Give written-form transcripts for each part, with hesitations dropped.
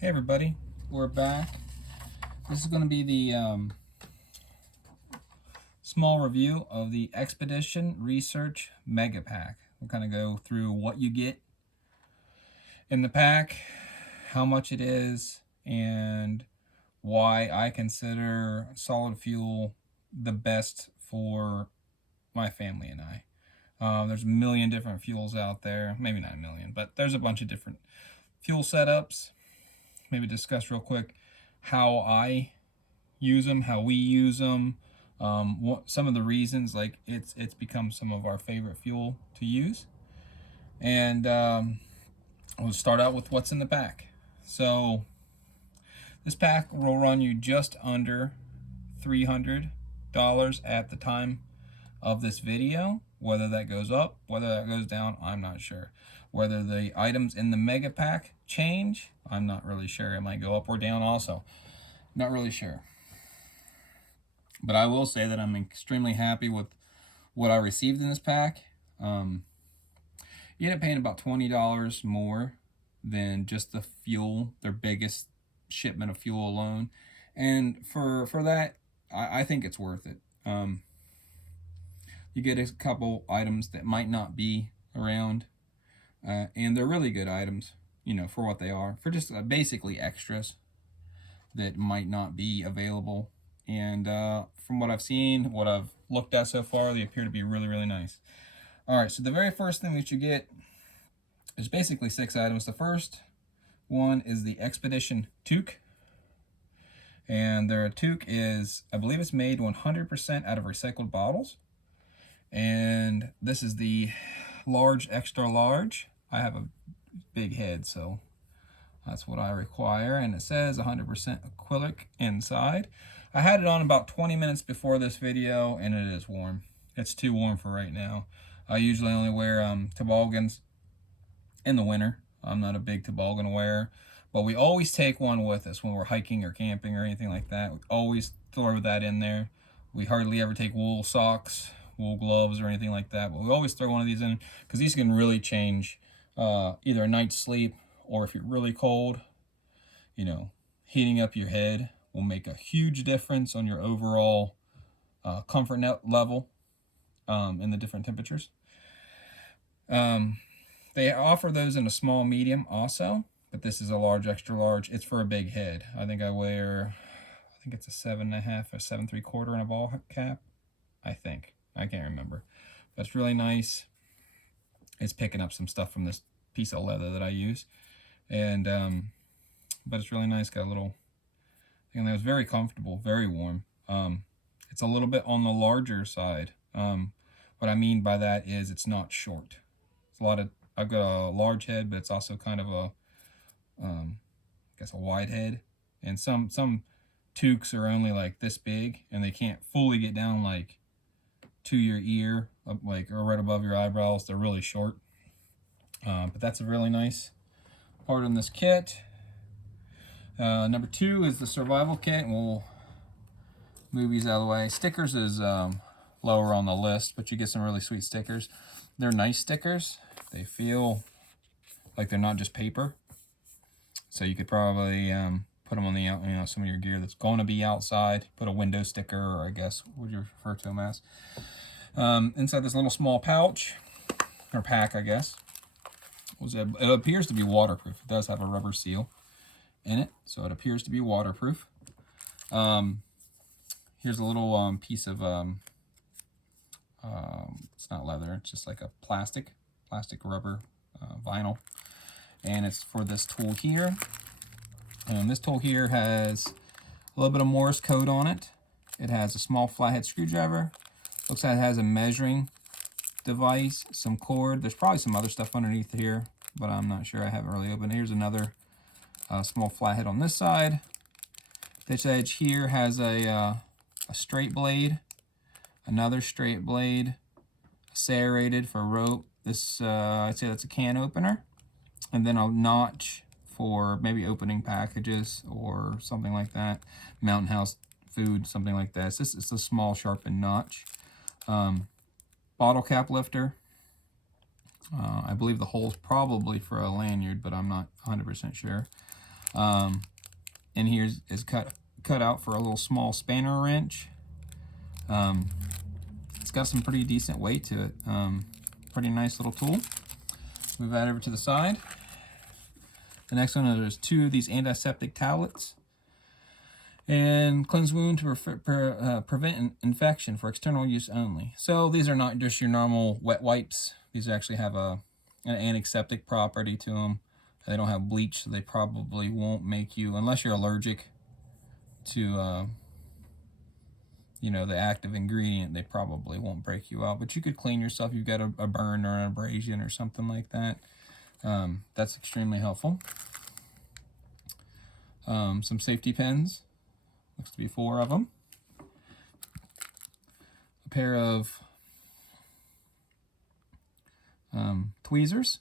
Hey everybody, we're back. This is going to be the small review of the Expedition Research Mega Pack. We'll kind of go through what you get in the pack, how much it is, and why I consider solid fuel the best for my family and I. There's a million different fuels out there, maybe not a million, but there's a bunch of different fuel setups. Maybe discuss real quick how I use them, how we use them, what some of the reasons, like it's become some of our favorite fuel to use. And we'll start out with what's in the pack. So this pack will run you just under $300 at the time of this video. Whether that goes up, whether that goes down, I'm not sure. Whether the items in the mega pack change, I'm not really sure. It might go up or down also. Not really sure. But I will say that I'm extremely happy with what I received in this pack. You end up paying about $20 more than just the fuel, their biggest shipment of fuel alone. And for that, I think it's worth it. You get a couple items that might not be around, and they're really good items, you know, for what they are, for just basically extras that might not be available. And from what I've seen, what I've looked at so far, they appear to be really, really nice. All right, so the very first thing that you get is basically 6 items. The first one is the Expedition Toque. And their toque is, I believe it's made 100% out of recycled bottles. And this is the large, extra large. I have a big head, so that's what I require. And it says 100% acrylic inside. I had it on about 20 minutes before this video, and it is warm. It's too warm for right now. I usually only wear toboggans in the winter. I'm not a big toboggan wearer, but we always take one with us when we're hiking or camping or anything like that. We always throw that in there. We hardly ever take wool socks, wool gloves, or anything like that, but we always throw one of these in because these can really change either a night's sleep, or if you're really cold, you know, heating up your head will make a huge difference on your overall comfort level in the different temperatures. They offer those in a small, medium also, but this is a large, extra large. It's for a big head. I think it's a 7.5 or 7.75 in a ball cap. I think. I can't remember. But it's really nice. It's picking up some stuff from this piece of leather that I use. And, but it's really nice. Got a little thing that was very comfortable, very warm. It's a little bit on the larger side. What I mean by that is it's not short. It's a lot of, I've got a large head, but it's also kind of a, I guess a wide head. And some toques are only like this big, and they can't fully get down like to your ear, like, or right above your eyebrows. They're really short. But that's a really nice part in this kit. Number 2 is the survival kit. We'll move these out of the way. Stickers is lower on the list, but you get some really sweet stickers. They're nice stickers. They feel like they're not just paper. So you could probably put them on the, you know, some of your gear that's going to be outside. Put a window sticker, or I guess what you refer to them as. Inside this little small pouch, or pack, I guess. It appears to be waterproof. It does have a rubber seal in it, so it appears to be waterproof. Here's a little piece of, it's not leather, it's just like a plastic rubber vinyl. And it's for this tool here. And this tool here has a little bit of Morse code on it. It has a small flathead screwdriver. Looks like it has a measuring device, some cord. There's probably some other stuff underneath here, but I'm not sure. I haven't really opened it. Here's another small flathead on this side. This edge here has a straight blade, another straight blade, serrated for rope. This, I'd say that's a can opener. And then a notch for maybe opening packages or something like that. Mountain House food, something like that. It's a small sharpened notch. Bottle cap lifter. I believe the hole's probably for a lanyard, but I'm not 100% sure. And here is cut out for a little small spanner wrench. It's got some pretty decent weight to it. Pretty nice little tool. Move that over to the side. The next one, there's 2 of these antiseptic tablets. And cleanse wound to prevent infection for external use only. So these are not just your normal wet wipes. These actually have an antiseptic property to them. They don't have bleach, so they probably won't make you, unless you're allergic to, you know, the active ingredient, they probably won't break you out. But you could clean yourself. You've got a burn or an abrasion or something like that. That's extremely helpful. Some safety pins. Looks to be 4 of them. A pair of tweezers.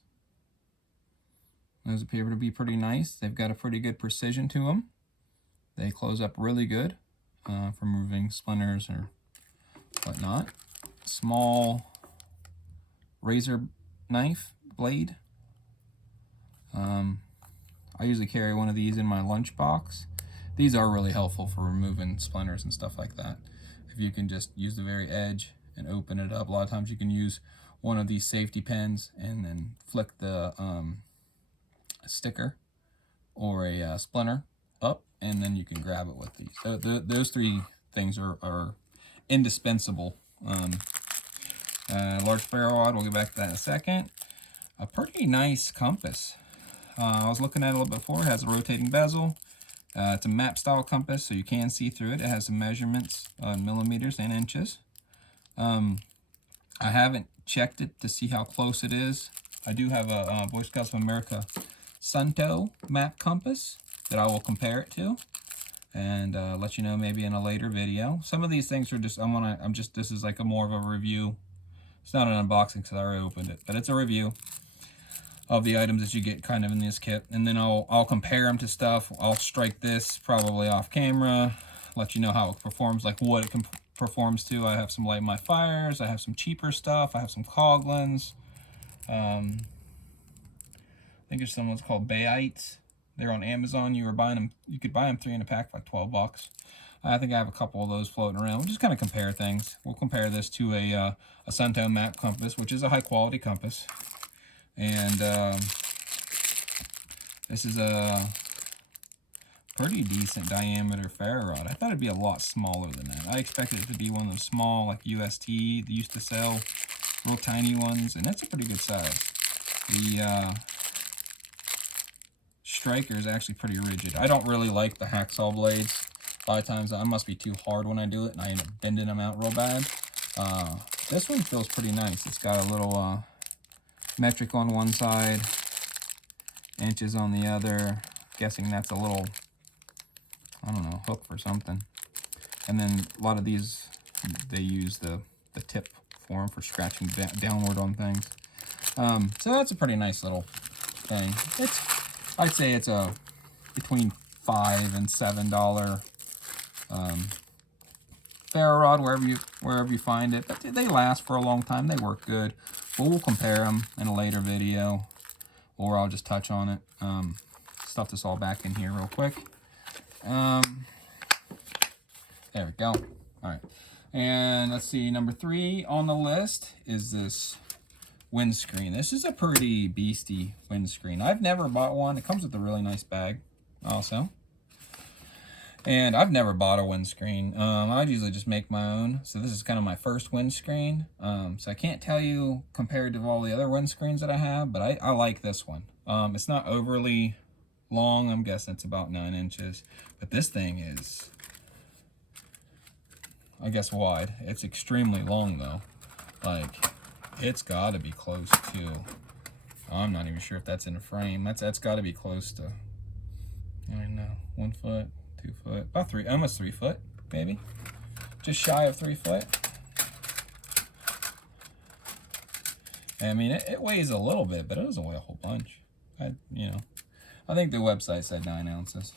Those appear to be pretty nice. They've got a pretty good precision to them. They close up really good for removing splinters or whatnot. Small razor knife blade. I usually carry one of these in my lunch box. These are really helpful for removing splinters and stuff like that. If you can just use the very edge and open it up. A lot of times you can use one of these safety pins and then flick the sticker or a splinter up, and then you can grab it with these. Those 3 things are indispensable. Large ferro rod, we'll get back to that in a second. A pretty nice compass. I was looking at it a little bit before. It has a rotating bezel. It's a map style compass, so you can see through it. It has some measurements in millimeters and inches. I haven't checked it to see how close it is. I do have a Boy Scouts of America Sunto map compass that I will compare it to and let you know maybe in a later video. Some of these things are just, this is like more of a review. It's not an unboxing because I already opened it, but it's a review of the items that you get kind of in this kit, and then I'll compare them to stuff. I'll strike this probably off camera, let you know how it performs, like what it performs to. I have some Light My Fires, I have some cheaper stuff, I have some Coglins. I think there's some ones called Bayites. They're on Amazon. You could buy them 3 in a pack for like 12 bucks. I think I have a couple of those floating around. We'll just kind of compare things. We'll compare this to a Sunto map compass, which is a high quality compass. And this is a pretty decent diameter ferro rod. I thought it'd be a lot smaller than that. I expected it to be one of those small, like UST, they used to sell, real tiny ones, and that's a pretty good size. The striker is actually pretty rigid. I don't really like the hacksaw blades. A lot of times I must be too hard when I do it, and I end up bending them out real bad. This one feels pretty nice. It's got a little metric on one side, inches on the other. Guessing that's a little, I don't know, hook for something. And then a lot of these, they use the tip for them for scratching downward on things. So that's a pretty nice little thing. I'd say it's a between $5 and $7 ferro rod wherever you find it. But they last for a long time. They work good. But we'll compare them in a later video, or I'll just touch on it. Stuff this all back in here real quick. There we go. All right. And let's see, number 3 on the list is this windscreen. This is a pretty beastie windscreen. I've never bought one. It comes with a really nice bag also. And I've never bought a windscreen. I usually just make my own. So this is kind of my first windscreen. So I can't tell you compared to all the other windscreens that I have, but I like this one. It's not overly long. I'm guessing it's about 9 inches. But this thing is, I guess, wide. It's extremely long though. Like, it's got to be close to, I'm not even sure if that's in a frame. That's got to be close to, I don't know, 1 foot, 2 foot, about 3, almost 3 foot, maybe. Just shy of 3 foot. I mean, it weighs a little bit, but it doesn't weigh a whole bunch. I think the website said 9 ounces.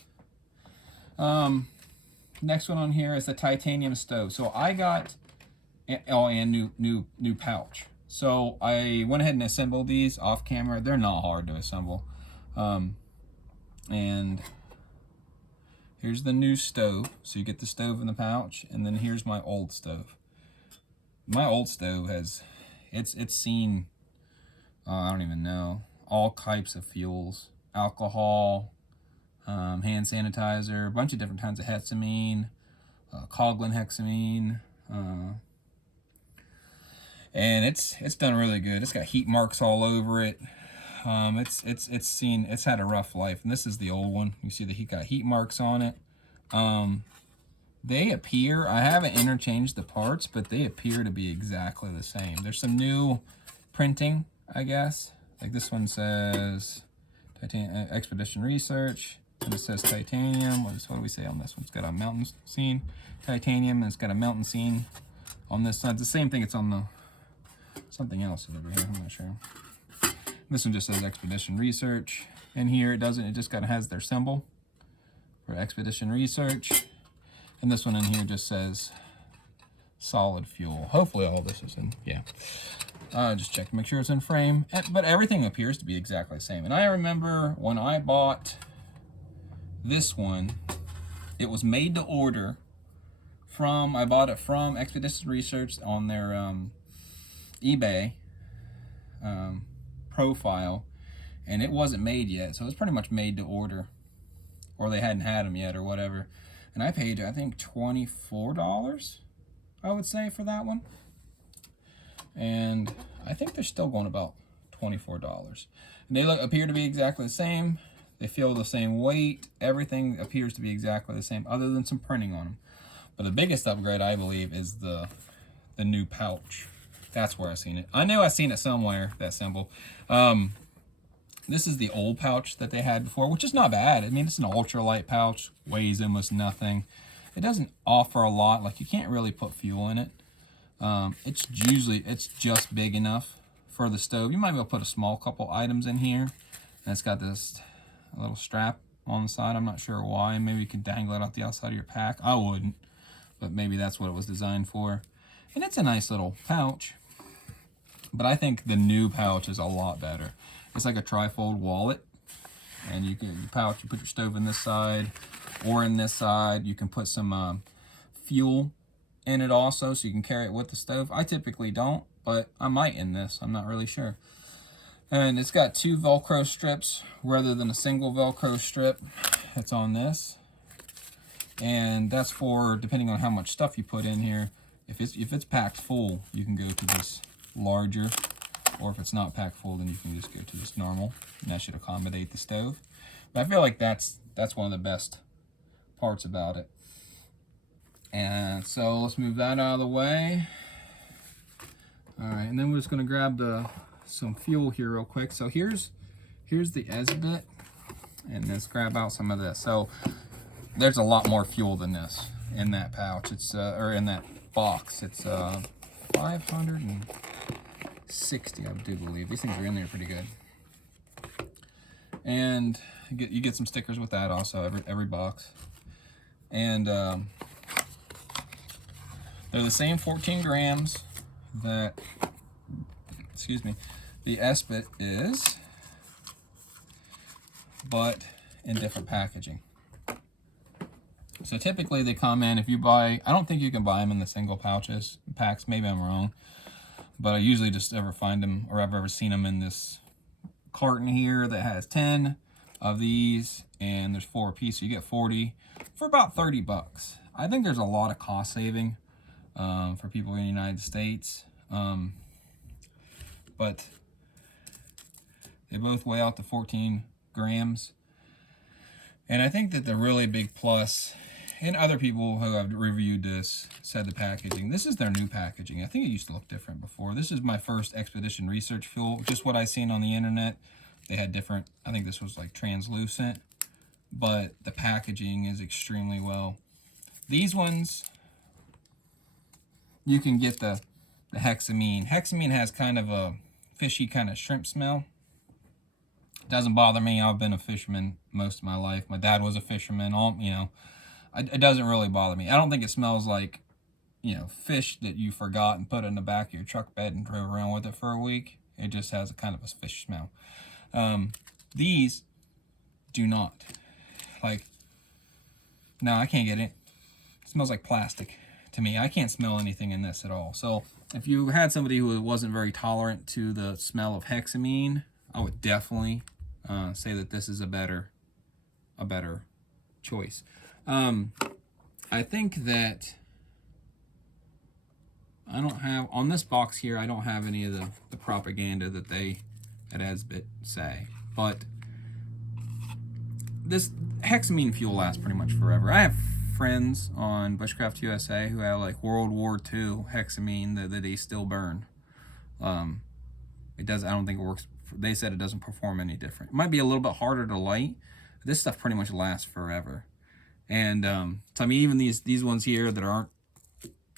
Next one on here is the titanium stove. So I got, and new pouch. So I went ahead and assembled these off camera. They're not hard to assemble. And here's the new stove. So you get the stove in the pouch, and then here's my old stove. My old stove has, it's seen, I don't even know, all types of fuels, alcohol, hand sanitizer, a bunch of different kinds of hexamine, Coghlan hexamine, and it's done really good. It's got heat marks all over it. It's had a rough life, and this is the old one. You see that he got heat marks on it. They appear, I haven't interchanged the parts, but they appear to be exactly the same. There's some new printing, I guess. Like this one says Expedition Research, and it says titanium. What do we say on this one? It's got a mountain scene, titanium, and it's got a mountain scene on this side. It's the same thing. It's on the something else over here. I'm not sure. This one just says Expedition Research. And here it doesn't. It just kind of has their symbol for Expedition Research. And this one in here just says solid fuel. Hopefully all this is in, yeah. Just check to make sure it's in frame. But everything appears to be exactly the same. And I remember when I bought this one, it was made to order from, I bought it from Expedition Research on their eBay profile. And it wasn't made yet. So it was pretty much made to order. Or they hadn't had them yet or whatever. And I paid, I think, $24, I would say, for that one. And I think they're still going about $24. And they appear to be exactly the same. They feel the same weight. Everything appears to be exactly the same, other than some printing on them. But the biggest upgrade, I believe, is the new pouch. That's where I've seen it. I know I've seen it somewhere, that symbol. This is the old pouch that they had before, which is not bad. I mean, it's an ultralight pouch, weighs almost nothing. It doesn't offer a lot. Like, you can't really put fuel in it. It's just big enough for the stove. You might be able to put a small couple items in here. And it's got this little strap on the side. I'm not sure why. Maybe you could dangle it out the outside of your pack. I wouldn't, but maybe that's what it was designed for. And it's a nice little pouch. But I think the new pouch is a lot better. It's like a trifold wallet, and you can pouch. You put your stove in this side or in this side. You can put some fuel in it also, so you can carry it with the stove. I typically don't, but I might in this. I'm not really sure. And it's got 2 Velcro strips rather than a single Velcro strip that's on this. And that's for depending on how much stuff you put in here. If it's packed full, you can go to this larger. Or if it's not packed full, then you can just go to this normal, and that should accommodate the stove. But I feel like that's one of the best parts about it. And so let's move that out of the way. All right, and then we're just gonna grab some fuel here real quick. So here's the bit, and let's grab out some of this. So there's a lot more fuel than this in that pouch. It's or in that box. It's 560, I do believe. These things are in there pretty good. And you get some stickers with that also, every box. And they're the same 14 grams that, excuse me, the Espit is, but in different packaging. So typically they come in, if you buy, I don't think you can buy them in the single packs, maybe I'm wrong. But I usually just ever find them, or I've ever seen them in this carton here that has 10 of these, and there's 4 a piece, so you get 40 for about $30. I think there's a lot of cost saving for people in the United States, but they both weigh out to 14 grams. And I think that the really big plus, and other people who have reviewed this said the packaging. This is their new packaging. I think it used to look different before. This is my first Expedition Research fuel. Just what I've seen on the internet. They had different, I think this was like translucent, but the packaging is extremely well. These ones, you can get the hexamine. Hexamine has kind of a fishy kind of shrimp smell. Doesn't bother me. I've been a fisherman most of my life. My dad was a fisherman. It doesn't really bother me. I don't think it smells like, fish that you forgot and put in the back of your truck bed and drove around with it for a week. It just has a kind of a fish smell. These do not. Like, no, I can't get it. It smells like plastic to me. I can't smell anything in this at all. So if you had somebody who wasn't very tolerant to the smell of hexamine, I would definitely say that this is a better choice. I think that I don't have, on this box here, I don't have any of the propaganda that they at Esbit say. But this hexamine fuel lasts pretty much forever. I have friends on Bushcraft USA who have like World War II hexamine that they still burn. It does. I don't think it works. They said it doesn't perform any different. It might be a little bit harder to light. This stuff pretty much lasts forever. And so I mean, even these ones here that aren't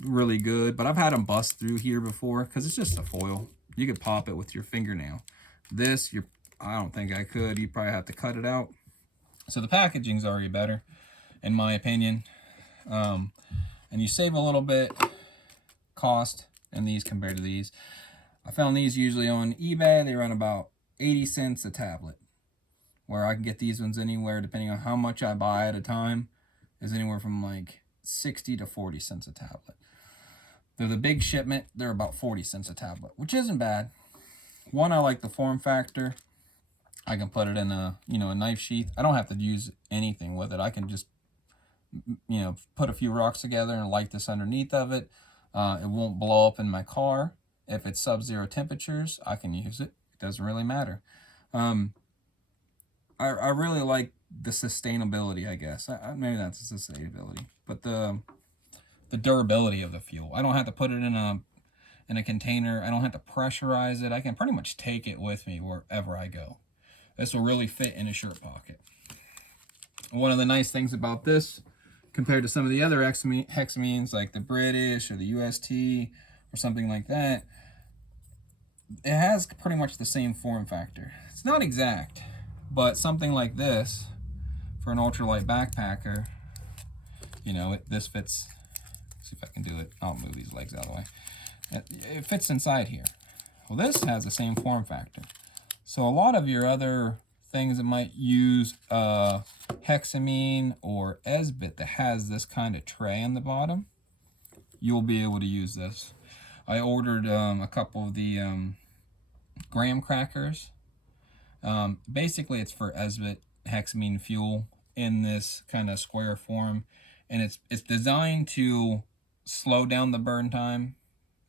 really good, but I've had them bust through here before because it's just a foil. You could pop it with your fingernail. This, I don't think I could. You'd probably have to cut it out. So the packaging's already better, in my opinion. And you save a little bit cost in these compared to these. I found these usually on eBay. They run about 80 cents a tablet, where I can get these ones anywhere, depending on how much I buy at a time, is anywhere from like 60 to 40 cents a tablet. They're the big shipment. They're about 40 cents a tablet, which isn't bad. One, I like the form factor. I can put it in a knife sheath. I don't have to use anything with it. I can just put a few rocks together and light this underneath of it. It won't blow up in my car. If it's sub-zero temperatures, I can use it. It doesn't really matter. I really like the sustainability, I guess. Maybe that's the sustainability, but the durability of the fuel. I don't have to put it in a container. I don't have to pressurize it. I can pretty much take it with me wherever I go. This will really fit in a shirt pocket. One of the nice things about this, compared to some of the other hexamines, like the British or the UST or something like that, it has pretty much the same form factor. It's not exact, but something like this, for an ultralight backpacker, this fits. Let's see if I can do it. I'll move these legs out of the way. It fits inside here. Well, this has the same form factor. So a lot of your other things that might use hexamine or Esbit that has this kind of tray on the bottom, you'll be able to use this. I ordered a couple of the graham crackers. Basically, it's for Esbit hexamine fuel in this kind of square form, and it's designed to slow down the burn time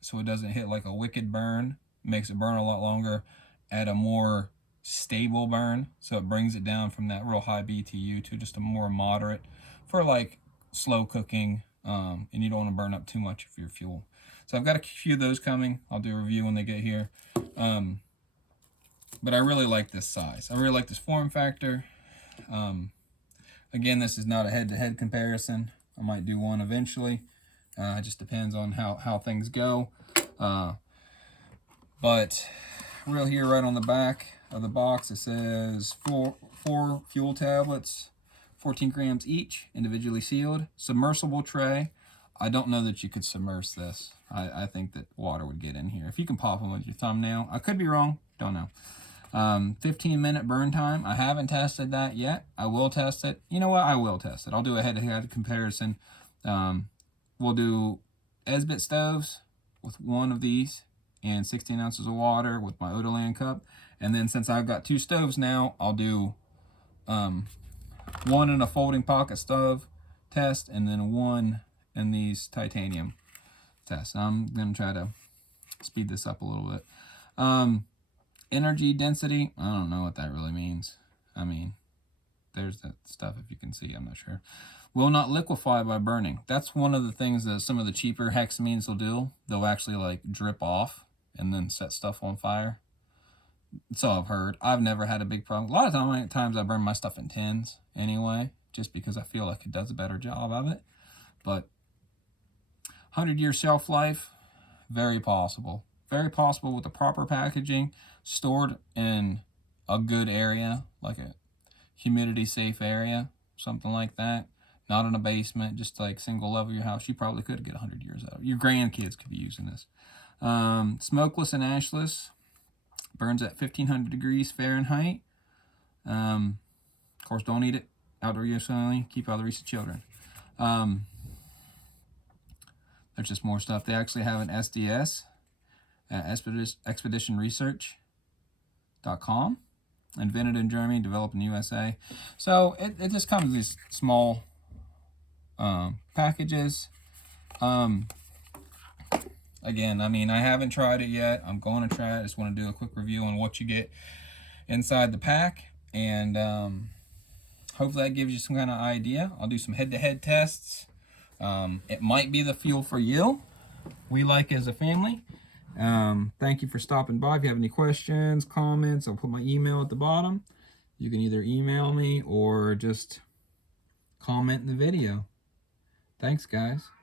so it doesn't hit like a wicked burn. Makes it burn a lot longer at a more stable burn, so it brings it down from that real high BTU to just a more moderate for like slow cooking, and you don't want to burn up too much of your fuel. So I've got a few of those coming. I'll do a review when they get here. But I really like this size. I really like this form factor. Again, this is not a head-to-head comparison. I might do one eventually. It just depends on how things go. But real here, right on the back of the box, it says four fuel tablets, 14 grams each, individually sealed. Submersible tray. I don't know that you could submerge this. I think that water would get in here. If you can pop them with your thumbnail. I could be wrong. Don't know. 15-minute burn time. I haven't tested that yet. I will test it. You know what? I will test it. I'll do a head-to-head comparison. We'll do Esbit stoves with one of these and 16 ounces of water with my Odoland cup. And then since I've got two stoves now, I'll do one in a folding pocket stove test and then one in these titanium tests. I'm going to try to speed this up a little bit. Energy density, I don't know what that really means. I mean, there's that stuff if you can see, I'm not sure. Will not liquefy by burning. That's one of the things that some of the cheaper hexamines will do. They'll actually like drip off and then set stuff on fire. That's all I've heard. I've never had a big problem. A lot of times I burn my stuff in tins anyway, just because I feel like it does a better job of it. But 100-year shelf life, very possible. Very possible with the proper packaging, stored in a good area, like a humidity safe area, something like that. Not in a basement, just like single level of your house. You probably could get 100 years out of it. Your grandkids could be using this. Smokeless and ashless, burns at 1500 degrees Fahrenheit. Of course, don't eat it outdoor use only, keep all the recent children. There's just more stuff. They actually have an SDS, expeditionresearch.com. Invented in Germany, developed in the USA. So it just comes in these small packages. Again, I mean, I haven't tried it yet. I'm going to try it. I just want to do a quick review on what you get inside the pack. And hopefully that gives you some kind of idea. I'll do some head-to-head tests. It might be the fuel for you. We like as a family. Thank you for stopping by. If you have any questions, comments, I'll put my email at the bottom. You can either email me or just comment in the video. Thanks, guys.